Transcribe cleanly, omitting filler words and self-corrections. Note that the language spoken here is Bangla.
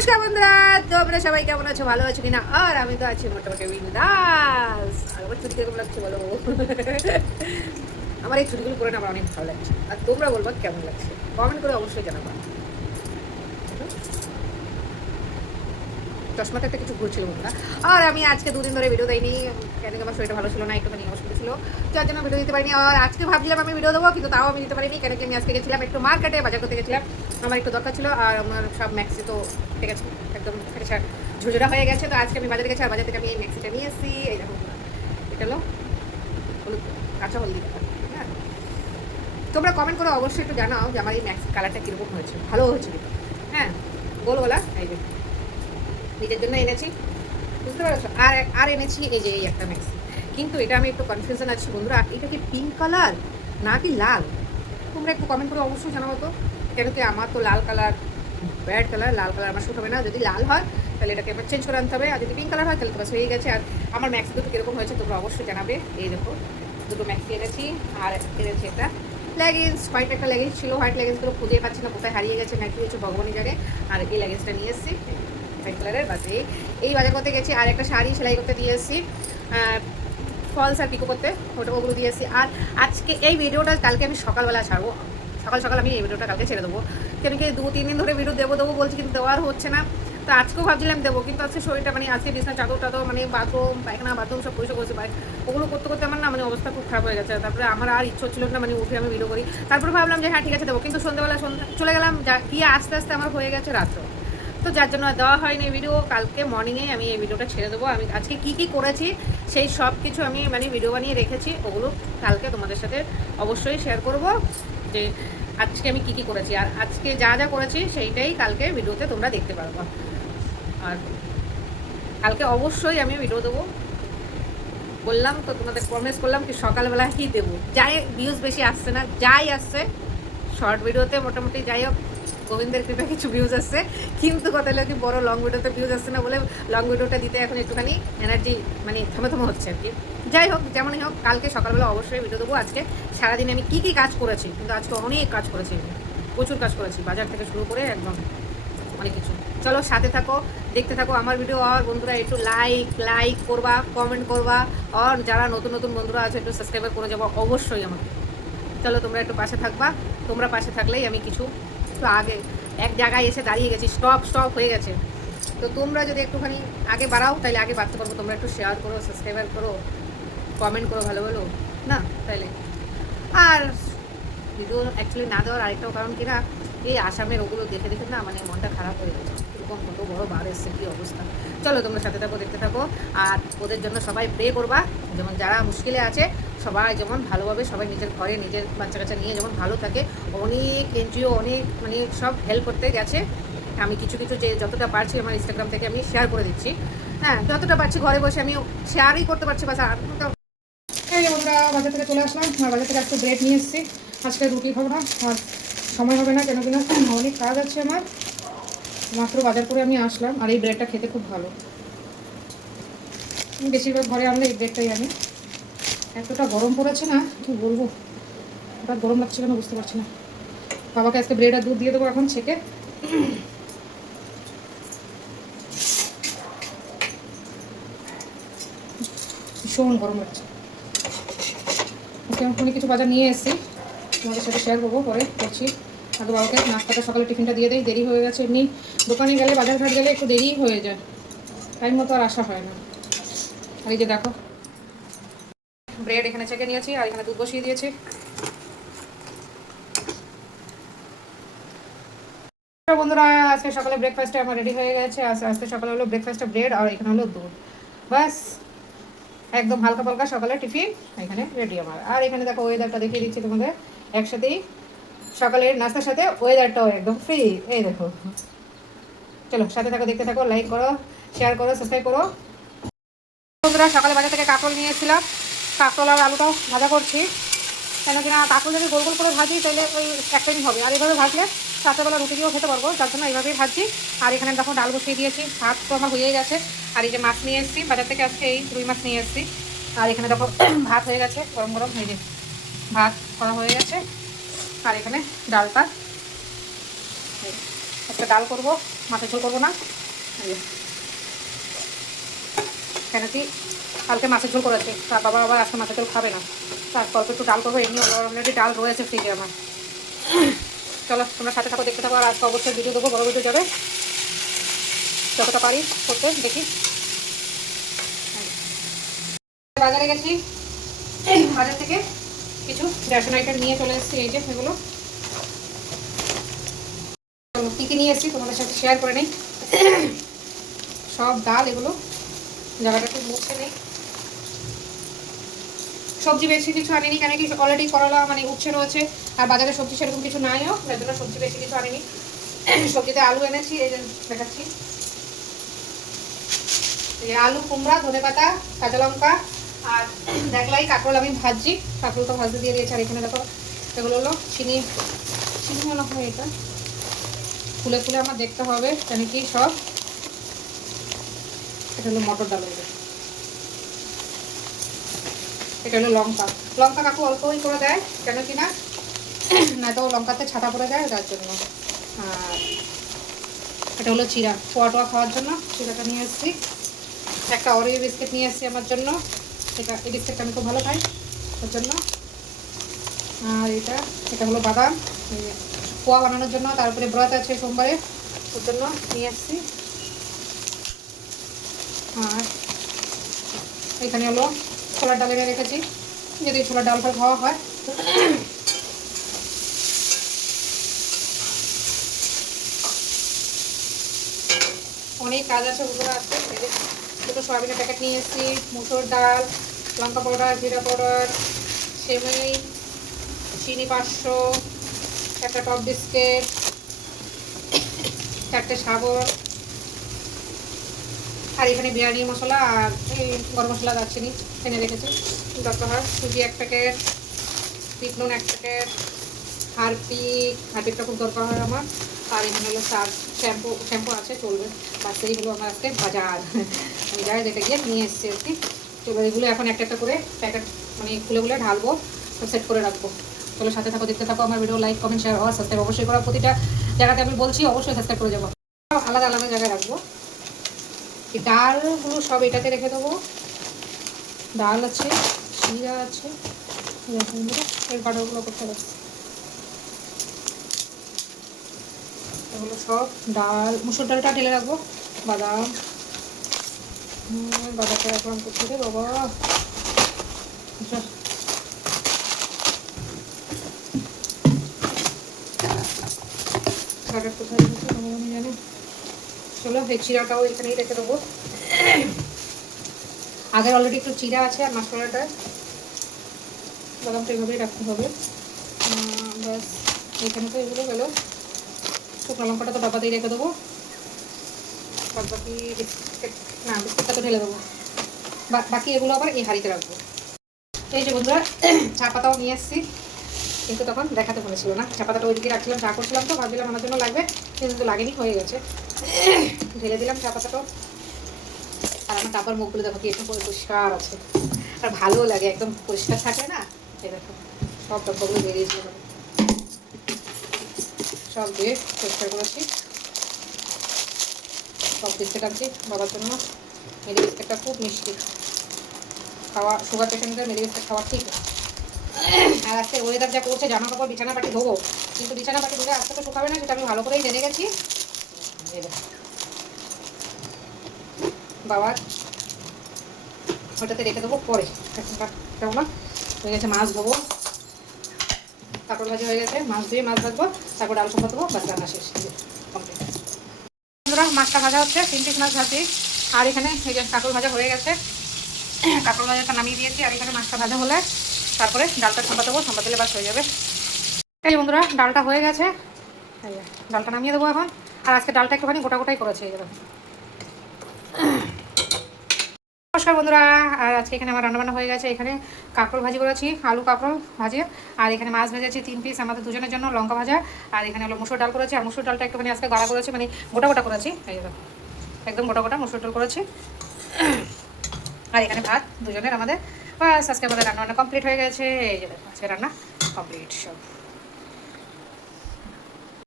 নমস্কার বন্ধুরা, তোমরা সবাই কেমন আছো? ভালো আছো কিনা? আর আমি তো আছি মোটামুটি বিন্দাস। আর আমার ছুটি কেমন লাগছে বলো? আমার এই ছুটিগুলো করে না আমার অনেক ভালো লাগছে। আর তোমরা বলবা কেমন লাগছে, কমেন্ট করে অবশ্যই জানাবা। চশমাতে একটা কিছু ঘুরছিল বন্ধুরা। আর আমি আজকে দুদিন ধরে ভিডিও দেয়নি, কেন কি আমার শরীরটা ভালো ছিল না, একটুখানি অসুবিধা ছিল, যার জন্য ভিডিও দিতে পারিনি। আর আজকে ভাবছিলাম আমি ভিডিও দেবো, কিন্তু তাও আমি দিতে পারিনি, কেন কি আমি আজকে গেছিলাম একটু মার্কেটে, বাজার করতে গেছিলাম, আমার একটু দরকার ছিল। আর আমার সব ম্যাক্সি তো ঠিক আছে, একদম ঝুঝুরা হয়ে গেছে। তো আজকে আমি বাজারে গেছি, আর বাজার থেকে আমি এই ম্যাক্সিটা নিয়ে এসেছি। এই দেখো এটা হলো হলুদ, কাঁচা হলদি। হ্যাঁ, তোমরা কমেন্ট করে অবশ্যই একটু জানাও যে আমার এই ম্যাক্সি কালারটা কীরকম হয়েছে, ভালো হয়েছে কিন্তু। হ্যাঁ, গোলওয়ালা এই যে নিজের জন্য এনেছি, বুঝতে পারছো? আর আর এনেছি এই যে এই একটা ম্যাক্সি। কিন্তু এটা আমি একটু কনফিউশন আছি বন্ধুরা, এটা কি পিঙ্ক কালার নাকি লাল? তোমরা একটু কমেন্ট করে অবশ্যই জানাবো তো। কেন কি আমার তো লাল কালার ব্যাড কালার, লাল কালার আমার শ্যুট হবে না। যদি লাল হয় তাহলে এটাকে এবার চেঞ্জ করে আনতে হবে, আর যদি পিঙ্ক কালার হয় তাহলে তো বাস হয়ে গেছে। আর আমার ম্যাক্সি দুটো কীরকম হয়েছে তোমরা অবশ্যই জানাবে। এই দেখো দুটো ম্যাক্সি এনেছি, আর এনেছি একটা লেগিংস, হোয়াইট একটা লেগিংস ছিল, হোয়াইট লেগিংসগুলো খুঁজে পাচ্ছি না, কোথায় হারিয়ে গেছে নাকি হচ্ছে ভগবানই জানে। আর এই লেগিংসটা নিয়ে এসেছি হোয়াইট কালারের। বাস এই বাজার করতে গেছি। আর একটা শাড়ি সেলাই করতে দিয়ে এসেছি, ফলস আর পিকো করতে, ওগুলো দিয়ে এসেছি। আর আজকে এই ভিডিওটা কালকে আমি সকালবেলা ছাড়বো, সকাল সকাল আমি এই ভিডিওটা কালকে ছেড়ে দেবো। কেন কি 2-3 দিন ধরে ভিডিও দেবো বলছি, কিন্তু দেওয়ার হচ্ছে না। তো আজকেও ভাবছিলাম দেবো, কিন্তু আজকে শরীরটা মানে আজকে বিছনা চাদর টাদর মানে বাথরুম পায়খানা বাথরুম সব পরিষ্কার করছি, ওগুলো করতে করতে আমার না মানে অবস্থা খুব খারাপ হয়ে গেছে। তারপরে আমার আর ইচ্ছা ছিল না মানে উঠে আমি ভিডিও করি। তারপরে ভাবলাম যে হ্যাঁ ঠিক আছে দেবো, কিন্তু সন্ধ্যেবেলা চলে গেলাম, গিয়ে আস্তে আস্তে আমার হয়ে গেছে রাত্র। তো যার জন্য দেওয়া হয়নি ভিডিও। কালকে মর্নিংয়ে আমি এই ভিডিওটা ছেড়ে দেবো। আমি আজকে কী কী করেছি সেই সব কিছু আমি মানে ভিডিও বানিয়ে রেখেছি, ওগুলো কালকে তোমাদের সাথে অবশ্যই শেয়ার করব যে আজকে আমি কী কী করেছি। আর আজকে যা যা করেছি সেইটাই কালকে ভিডিওতে তোমরা দেখতে পারবো। আর কালকে অবশ্যই আমি ভিডিও দেবো, বললাম তো তোমাদের প্রমিস করলাম কি সকালবেলাতেই দেবো। যাই ভিউজ বেশি আসছে না, যাই আসছে শর্ট ভিডিওতে মোটামুটি যাই হোক গোবিন্দের কৃপা কিছু ভিউজ আসছে, কিন্তু কথা হলো কি বড় লং ভিডিওতে ভিউজ আসছে না বলে লং ভিডিওটা দিতে এখন একটুখানি এনার্জি মানে থমে হচ্ছে আর কি। যাই হোক যেমনই হোক কালকে সকালবেলা অবশ্যই ভিডিও দেবো। আজকে সারাদিনে আমি কী কী কাজ করেছি, কিন্তু আজকে অনেক কাজ করেছি, প্রচুর কাজ করেছি, বাজার থেকে শুরু করে একদম অনেক কিছু। চলো সাথে থাকো, দেখতে থাকো আমার ভিডিও। আর বন্ধুরা একটু লাইক করবা, কমেন্ট করবা, আর যারা নতুন নতুন বন্ধুরা আছে একটু সাবস্ক্রাইব করে যাবো অবশ্যই আমাকে। চলো তোমরা একটু পাশে থাকবা, তোমরা পাশে থাকলেই আমি কিছু একটু আগে এক জায়গায় এসে দাঁড়িয়ে গেছি, স্টপ হয়ে গেছে। তো তোমরা যদি একটুখানি আগে বাড়াও তাহলে আগে বাড়তে পারবো। তোমরা একটু শেয়ার করো, সাবস্ক্রাইব করো, কমেন্ট করো ভালো ভালো না তাহলে। আর ভিডিও অ্যাকচুয়ালি না দেওয়ার আরেকটাও কারণ কিনা, এই আসামের ওগুলো দেখে দেখে না মানে মনটা খারাপ হয়ে গেছে, এরকম কত বড় বার এসছে, কী অবস্থা। চলো তোমরা সাথে থাকো, দেখতে থাকো। আর ওদের জন্য সবাই প্রে করবা, যেমন যারা মুশকিলে আছে সবাই যেমন ভালোভাবে সবাই নিজের ঘরে নিজের বাচ্চা কাচ্চা নিয়ে যেমন ভালো থাকে। অনেক এনজিও অনেক মানে সব হেল্প করতে গেছে। আমি কিছু যে যতটা পারছি আমার ইনস্টাগ্রাম থেকে আমি শেয়ার করে দিচ্ছি। হ্যাঁ, যতটা পারছি ঘরে বসে আমি শেয়ারই করতে পারছি। বাস আর এই আমরা বাজার থেকে চলে আসলাম। আর বাজার থেকে আজকে ব্রেড নিয়ে এসেছি, আজকে রুটি খাবো না, আর সময় হবে না, কেন কিনা অনেক কাজ আছে আমার। মাত্র বাজার করে আমি আসলাম। আর এই ব্রেডটা খেতে খুব ভালো, বেশিরভাগ ঘরে আনলে এই ব্রেডটাই আনি। এতটা গরম পড়েছে না কি বলবো, হঠাৎ গরম লাগছে কেন বুঝতে পারছি না। বাবাকে আজকে ব্রেড আর দুধ দিয়ে দেবো এখন ছেঁকে। ভীষণ গরম লাগছে। আমি কিছু বাজার নিয়ে এসেছি, তোমাদের সাথে শেয়ার করবো, পরে করছি। আগে বাবাকে নাস্তাটা সকালে টিফিনটা দিয়ে দেয়, দেরি হয়ে গেছে। এমনি দোকানে গেলে বাজার ঘাট গেলে একটু দেরি হয়ে যায়, টাইম মতো আর আসা হয় না। আর এই যে দেখো ব্রেড এখানে ছেঁকে নিয়েছি, আর এখানে দুধ বসিয়ে দিয়েছি। বন্ধুরা আজকে সকালে ব্রেকফাস্টে আমার রেডি হয়ে গেছে। আজকে সকালে হলো ব্রেকফাস্টে ব্রেড, আর এখানে হলো দুধ, বাস একদম হালকা পালকা সকালে টিফিন এখানে রেডি আমার। আর এখানে দেখো ওয়েদারটা দেখিয়ে দিচ্ছি তোমাদের একসাথেই, সকালের নাস্তার সাথে ওয়েদারটাও একদম ফ্রি। এই দেখো, চলো সাথে থাকো, দেখতে থাকো, লাইক করো, শেয়ার করো, সাবস্ক্রাইব করো। বন্ধুরা সকালে বাজার থেকে কাঁকরোল নিয়েছিলাম, কাঁকরোল আর আলুটাও ভাজা করছি। কেন কিনা কাঁকরোল যদি গোল গোল করে ভাজি তাহলে ওই একটাই হবে, আর এইভাবে ভাজলে রাত্রেবেলা রুটি দিয়েও খেতে পারবো, তার জন্য এইভাবেই ভাজি। আর এখানে দেখো ডাল বসিয়ে দিয়েছি, ভাত তো আমার হয়ে গেছে। আর এই যে মাছ নিয়ে এসেছি বাজার থেকে, আজকে এই রুই মাছ নিয়ে এসেছি। আর এখানে দেখো ভাত হয়ে গেছে, গরম গরম হয়ে যায়, ভাত করা হয়ে গেছে। আর এখানে ডালটা, একটা ডাল করবো, মাছের ঝোল করবো না, কেন কি কালকে মাছের ঝোল করেছে, তার বাবা আবার আজকে মাছের ঝোল খাবে না, তার অল্প একটু ডাল করবো, এমনি অলরেডি ডাল রয়েছে ফ্রিজে আমার। চলো তোমরা সাথে সাথে দেখতে থাকো, আর আজকে অবশ্যই ভিডিও দেবো, বড় ভিডিও যাবে, যতটা পারি করতে দেখি। বাজারে গেছি, বাজার থেকে কিছু রেশন আইটেম নিয়ে চলে এসেছি, এই যে এগুলো কী কী নিয়ে এসেছি তোমাদের সাথে শেয়ার করে নেই। সব ডাল, এগুলো জায়গাটা একটু মুছে নেই। সবজি বেশি কিছু আনিনি, কেন কি অলরেডি করলা মানে উচ্ছে রয়েছে, আর বাজারে সবজি সেরকম কিছু নাইও, তার জন্য সবজি বেশি কিছু আনিনি। সবজিতে আলু এনেছি, এই যে দেখাচ্ছি, এই আলু, কুমড়া, ধনেপাতা, কাঁচা লঙ্কা, আর দেখলাই কাঁকরোল আমি ভাজছি, কাঁকরোল তো ভাজতে দিয়ে দিয়েছি। আর এখানে দেখো এগুলো হলো চিনি মনে হয়, এটা ফুলে ফুলে আমার দেখতে হবে, কেন কি সব, এটা হলো মটর ডাল, এটা হলো লঙ্কা কাকু অল্পই করে দেয়, কেন কি না তো লঙ্কাতে ছাতা পড়ে যায়, তার জন্য। আর এটা হলো চিড়া, পোয়া খাওয়ার জন্য চিড়াটা নিয়ে এসেছি। একটা অরিও বিস্কিট নিয়ে এসেছি আমার জন্য, এই বিস্কিটটা আমি খুব ভালো খাই, ওর জন্য। আর এটা হলো বাদাম, পোয়া বানানোর জন্য, তারপরে ব্রত আছে সোমবারে, ওর জন্য নিয়ে এসেছি। আর এখানে হলো ছোলার ডাল এনে রেখেছি, যদি ছোলার ডাল ফল খাওয়া হয়। অনেক কাজ আছে, ওগুলো আছে। দুটো সয়াবিনের প্যাকেট নিয়ে এসেছি, মুসুর ডাল, লঙ্কা পাউডার, জিরা পাউডার, সেমাই, চিনি 500, একটা টপ বিস্কিট, 4টে সাবন, আর এখানে বিরিয়ানি মশলা আর এই গরম মশলা দারচিনি এনে রেখেছি, দরকার হয়। সুজি 1 প্যাকেট, বিট নুন 1 প্যাকেট, হারপিকটা খুব দরকার হয় আমার। আর এখানে হলো শ্যাম্পু আছে, চলবে। বাস এইগুলো আমার আজকে বাজার, আমি যাই যেটা গিয়ে নিয়ে এসেছি আর কি। চলো এগুলো এখন একটা একটা করে প্যাকেট মানে খুলে ঢালবো, সেট করে রাখবো। চলো সাথে থাকো, দেখতে থাকো আমার ভিডিও। লাইক, কমেন্ট, শেয়ার আর সাবস্ক্রাইব অবশ্যই করা। প্রতিটা জায়গাতে আমি বলছি অবশ্যই সাবস্ক্রাইব করে যাবো, আলাদা আলাদা জায়গায় রাখবো। এই ডালগুলো সব এটাতে রেখে দেবো, ডাল আছে, চিড়া আছে, এর বাটারগুলো করতে হবে। এগুলো সব ডাল, মুসুর ডালটা ঢেলে রাখবো, বাদামটা রাখলাম কোথায় বাবা, কোথায় জানি। চলো এই চিড়াটাও এখানেই রেখে দেবো। আগের অলরেডি একটু চিড়া আছে, আর মশলাটা বাদামটা এইভাবেই রাখতে হবে। ব্যাস এখানে তো এগুলো গেলো। শুকনো লঙ্কাটা তো ডাবাতেই রেখে দেবো, বাকি বিস্কুটটা তো ঢেলে দেবো, বাকি এগুলো আবার এই হাঁড়িতে রাখবো। এই যে বন্ধুরা, চা পাতাও নিয়ে এসেছি, কিন্তু তখন দেখাতে বলেছিল না। চা পাতাটা ওইদিকে রাখছিলাম, চা করছিলাম তো ভাবছিলাম আমার জন্য লাগবে, কিন্তু লাগেনি, হয়ে গেছে। ঢেলে দিলাম চা পাতাটাও। আর আমার তারপর মুখগুলো দেখো কি একটু পরিষ্কার আছে, আর ভালোও লাগে, একদম পরিষ্কার থাকে না। এই দেখো সব ডব্বাগুলো বেরিয়েছিল, সব দিয়ে পরিষ্কার করেছি। সব বিস্কিট আনছি বাবার জন্য, মেরি বিস্কিটটা খুব মিষ্টি, খাওয়া সুগার পেশেন্টদের মেরি বিস্কিট খাওয়া ঠিক। আর আজকে ওয়েদার যা করছে, জামা কাপড় বিছানা পাটি ধোবো, কিন্তু বিছানা পাটি ধুলে আজকে তো শুকাবে না, সেটা আমি ভালো করেই জেনে গেছি। বাবার ওটাতে রেখে দেবো পরে, কেমন হয়ে গেছে। মাছ ধোবো, কাপড় ভাজি হয়ে গেছে, মাছ ধুয়ে মাছ ভাজবো, তারপর ডাল সম্পা দেবো, বাস রান্না শেষ কমপ্লিট। বন্ধুরা মাছটা ভাজা হচ্ছে, 3 পিস মাছ ভাজি। আর এখানে এই যে কাঁকড় ভাজা হয়ে গেছে, কাঁকড় ভাজাটা নামিয়ে দিয়েছি। আর এখানে মাছটা ভাজা হলে তারপরে ডালটা সম্পা দেবো, সম্পা দিলে বাস হয়ে যাবে। এই বন্ধুরা ডালটা হয়ে গেছে, ডালটা নামিয়ে দেবো এখন। আর আজকে ডালটা একটুখানি গোটা গোটাই করেছে, এই যাবে। নমস্কার বন্ধুরা, আর আজকে এখানে আমার রান্নাবান্না হয়ে গেছে। এখানে কাঁকরোল ভাজি করেছি, আলু কাঁকরোল ভাজি। আর এখানে মাছ ভেজেছি 3 পিস আমাদের দুজনের জন্য, লঙ্কা ভাজা। আর এখানে হলো মুসুর ডাল করেছি, আর মুসুর ডালটা একটুখানি আজকে গাঢ়া করেছি, মানে গোটা গোটা করেছি, এই একদম গোটা গোটা মুসুর ডাল করেছি। আর এখানে ভাত দুজনের আমাদের। বাস আজকে আমাদের রান্নাবান্না কমপ্লিট হয়ে গেছে। এই যে দেখো আজকে রান্না কমপ্লিট সব।